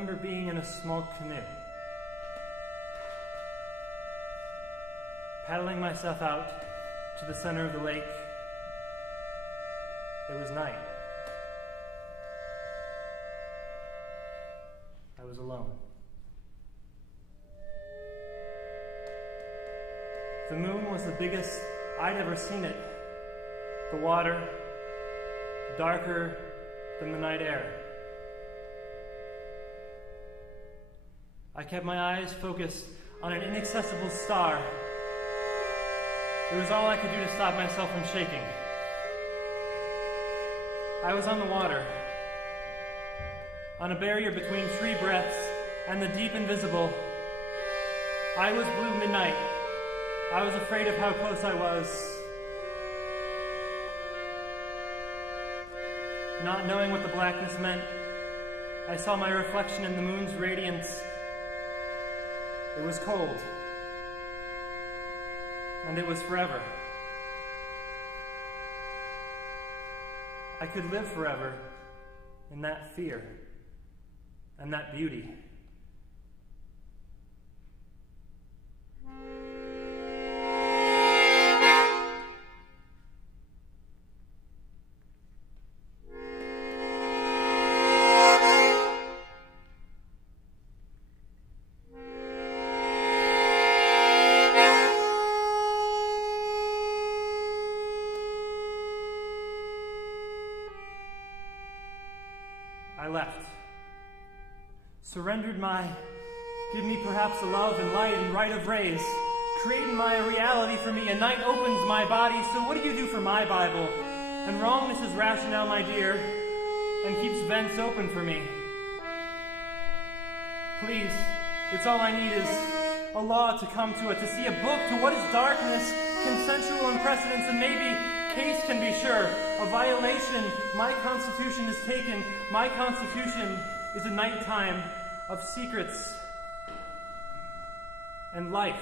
remember being in a small canoe, paddling myself out to the center of the lake. It was night. I was alone. The moon was the biggest I'd ever seen it. The water, darker than the night air. I kept my eyes focused on an inaccessible star. It was all I could do to stop myself from shaking. I was on the water, on a barrier between tree breaths and the deep invisible. I was blue midnight. I was afraid of how close I was. Not knowing what the blackness meant, I saw my reflection in the moon's radiance. It was cold, and it was forever. I could live forever in that fear and that beauty. I left, surrendered give me perhaps a love and light and right of rays, creating my reality for me. A night opens my body, so what do you do for my Bible? And wrongness is rationale, my dear, and keeps vents open for me. Please, it's all I need is a law to come to it, to see a book to what is darkness, consensual imprecedence, and maybe case can be sure. A violation, my constitution is taken. My constitution is a nighttime of secrets and life.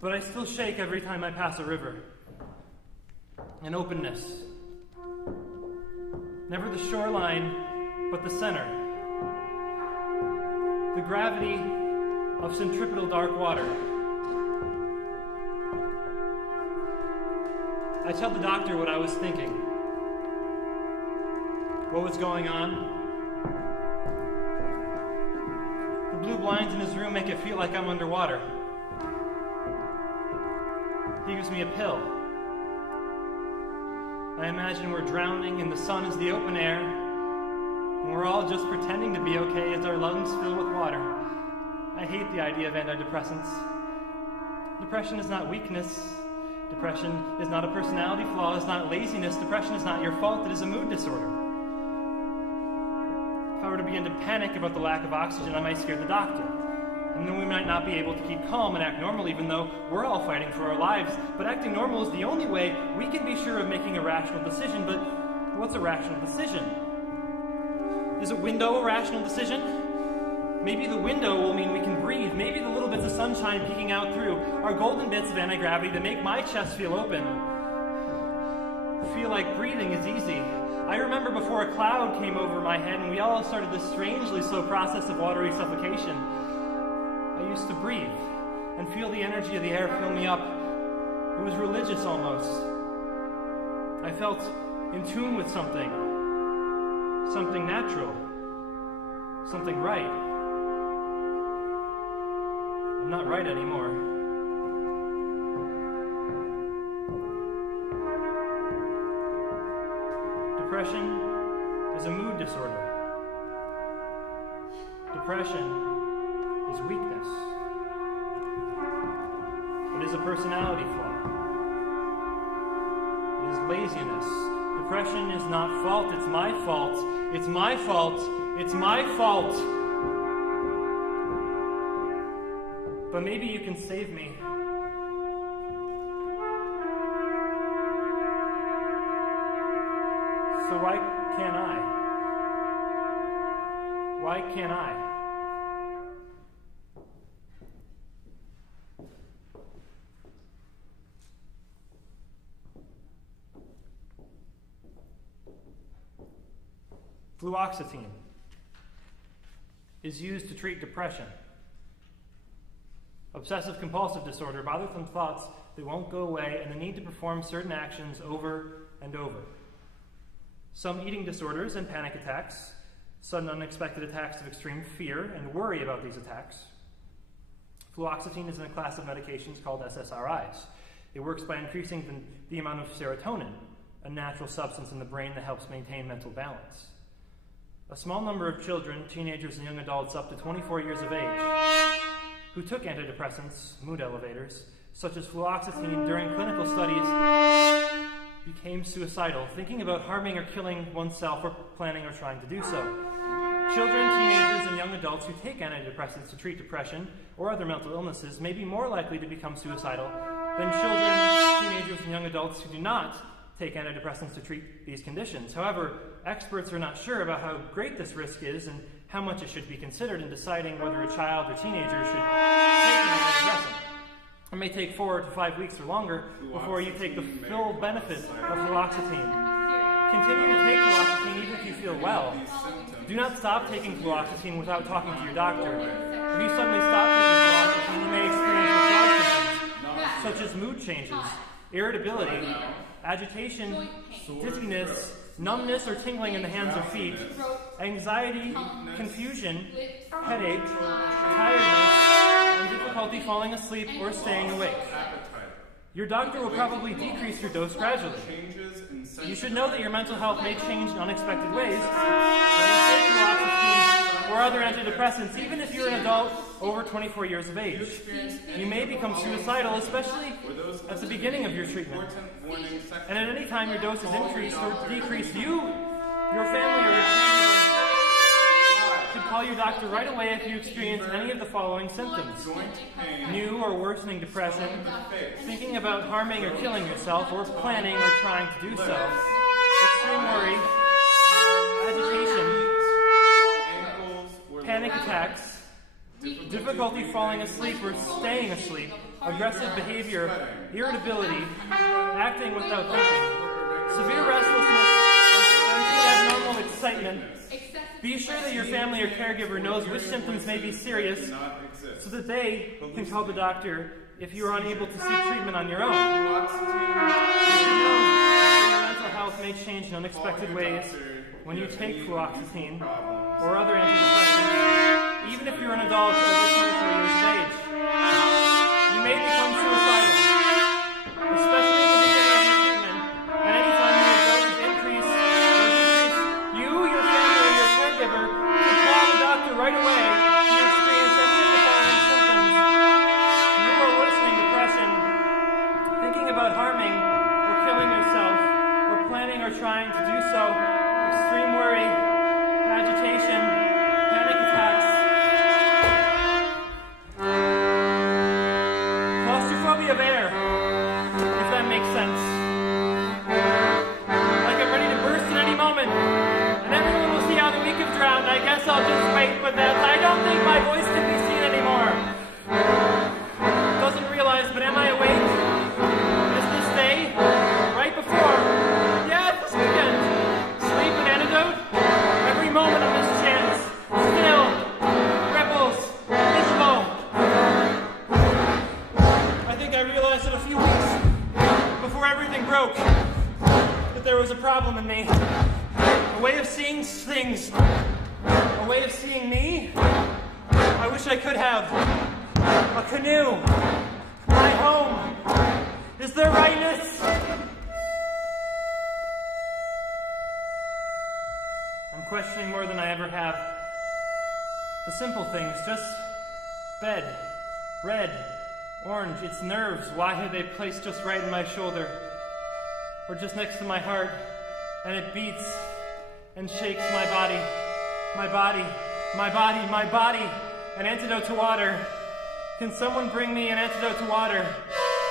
But I still shake every time I pass a river. An openness. Never the shoreline, but the center. The gravity of centripetal dark water. I tell the doctor what I was thinking. What was going on? The blue blinds in his room make it feel like I'm underwater. He gives me a pill. I imagine we're drowning and the sun is the open air, and we're all just pretending to be okay as our lungs fill with water. I hate the idea of antidepressants. Depression is not weakness. Depression is not a personality flaw. It's not laziness. Depression is not your fault. It is a mood disorder. If I were to begin to panic about the lack of oxygen, I might scare the doctor. And then we might not be able to keep calm and act normal, even though we're all fighting for our lives. But acting normal is the only way we can be sure of making a rational decision. But what's a rational decision? Is a window a rational decision? Maybe the window will mean we can breathe. Maybe the little bits of sunshine peeking out through are golden bits of anti-gravity that make my chest feel open. Feel like breathing is easy. I remember before a cloud came over my head and we all started this strangely slow process of watery suffocation. I used to breathe and feel the energy of the air fill me up. It was religious almost. I felt in tune with something natural, something right. I'm not right anymore. Depression is a mood disorder. Depression is weakness. It is a personality flaw. It is laziness. Depression is not fault. It's my fault. It's my fault. It's my fault. But maybe you can save me. So why can't I? Why can't I? Fluoxetine is used to treat depression. Obsessive-compulsive disorder, bothersome thoughts that won't go away, and the need to perform certain actions over and over. Some eating disorders and panic attacks, sudden unexpected attacks of extreme fear and worry about these attacks. Fluoxetine is in a class of medications called SSRIs. It works by increasing the amount of serotonin, a natural substance in the brain that helps maintain mental balance. A small number of children, teenagers, and young adults up to 24 years of age who took antidepressants, mood elevators, such as fluoxetine during clinical studies, became suicidal, thinking about harming or killing oneself or planning or trying to do so. Children, teenagers, and young adults who take antidepressants to treat depression or other mental illnesses may be more likely to become suicidal than children, teenagers, and young adults who do not take antidepressants to treat these conditions. However, experts are not sure about how great this risk is and how much it should be considered in deciding whether a child or teenager should take an antidepressant. It may take 4 to 5 weeks or longer before you take the full benefit of fluoxetine. Continue to take fluoxetine even if you feel well. Do not stop taking fluoxetine without talking to your doctor. If you suddenly stop taking fluoxetine, you may experience withdrawal symptoms, such as mood changes, irritability, agitation, dizziness, numbness or tingling in the hands or feet, anxiety, confusion, headache, tiredness, and difficulty falling asleep or staying awake. Your doctor will probably decrease your dose gradually. You should know that your mental health may change in unexpected ways when you take fluoxetine or other antidepressants, even if you're an adult over 24 years of age. You may become suicidal, especially at the beginning of your treatment. And at any time your dose is increased or decreased, you, your family, or your caregiver should call your doctor right away if you experience any of the following symptoms: new or worsening depression, thinking about harming or killing yourself, or planning or trying to do so, extreme worry, agitation, panic attacks, difficulty falling asleep or staying asleep, aggressive behavior, irritability, acting without thinking, severe restlessness, or abnormal excitement. Be sure that your family or caregiver knows which symptoms may be serious so that they can call the doctor if you are unable to seek treatment on your own. You should know that your mental health may change in unexpected ways when you take fluoxetine or other antidepressants, even if you're an adult over 24 years of age. You may become suicidal, especially at the beginning of your treatment, and anytime your dose is increased or decreased, you, your family, or your caregiver should call the doctor right away if you experience any of the following symptoms: new or worsening depression, thinking about harming or killing yourself, or planning or trying to do so, extreme worry, agitation, panic attacks, claustrophobia of air, if that makes sense. Like I'm ready to burst at any moment, and everyone will see how the week have drowned. I guess I'll just wait, but I don't think my voice can be seen anymore. Doesn't realize, but am I awake? Is this day? Right before? Yeah, this weekend. Sleep and antidote? Every moment of this chance. Still. Rebels. Visible. I think I realized it a few weeks before everything broke that there was a problem in me. A way of seeing things. A way of seeing me. I wish I could have. A canoe. My home. Is there rightness? I'm questioning more than I ever have. The simple things, just bed, red, orange, its nerves. Why are they placed just right in my shoulder? Or just next to my heart, and it beats and shakes my body. My body, my body, my body. An antidote to water. Can someone bring me an antidote to water?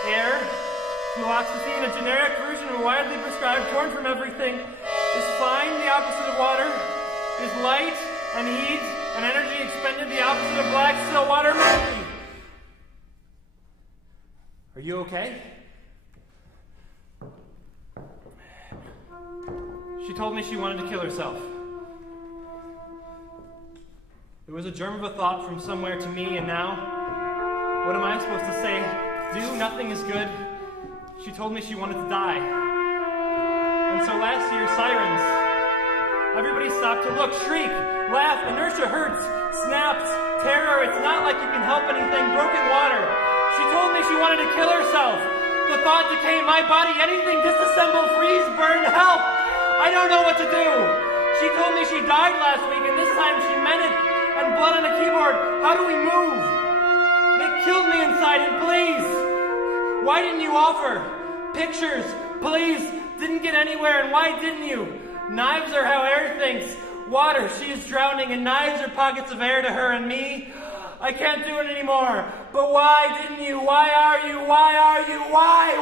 Air? Fluoxetine, a generic version of widely prescribed, torn from everything. Is fine the opposite of water? Is light and heat and energy expended the opposite of black, still water? Maybe. Are you okay? She told me she wanted to kill herself. It was a germ of a thought from somewhere to me, and now, what am I supposed to say? Do nothing is good. She told me she wanted to die. And so last year, sirens. Everybody stopped to look, shriek, laugh, inertia hurts, snaps, terror, it's not like you can help anything, broken water. She told me she wanted to kill herself. The thought decayed my body, anything, disassemble, freeze, burn, help. I don't know what to do. She told me she died last week, and this time she meant it, and blood on a keyboard. How do we move? They killed me inside, and please, why didn't you offer? Pictures, please, didn't get anywhere, and why didn't you? Knives are how air thinks. Water, she is drowning, and knives are pockets of air to her and me. I can't do it anymore. But why didn't you? Why are you? Why are you? Why?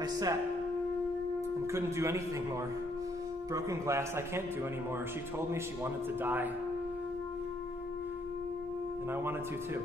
I sat and couldn't do anything more. Broken glass, I can't do anymore. She told me she wanted to die. And I wanted to too.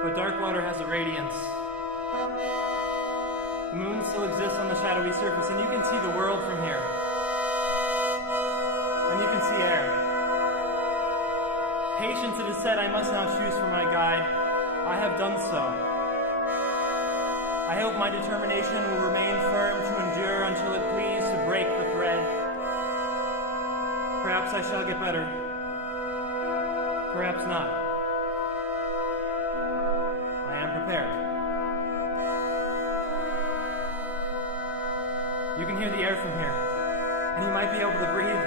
But darkwater has a radiance. The moon still exists on the shadowy surface, and you can see the world from here. And you can see air. Patience, it is said, I must now choose for my guide. I have done so. I hope my determination will remain firm to endure until it please to break the thread. Perhaps I shall get better. Perhaps not. I am prepared. You can hear the air from here, and you might be able to breathe.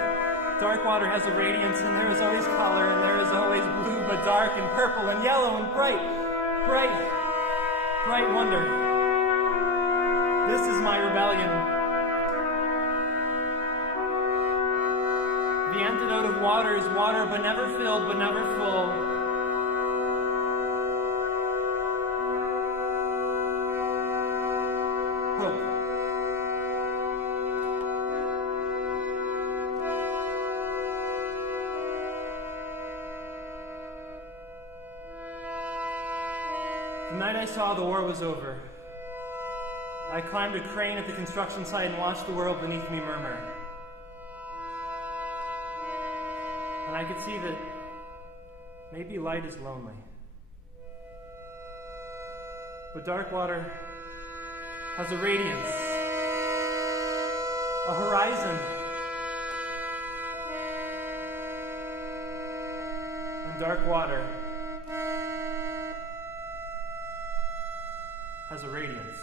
Darkwater has a radiance, and there is always color, and there is always blue, but dark and purple and yellow and bright, bright, bright wonder. This is my rebellion. The antidote of water is water, but never filled, but never full. Hope. The night I saw the war was over, I climbed a crane at the construction site and watched the world beneath me murmur. And I could see that maybe light is lonely. But dark water has a radiance, a horizon. And dark water has a radiance.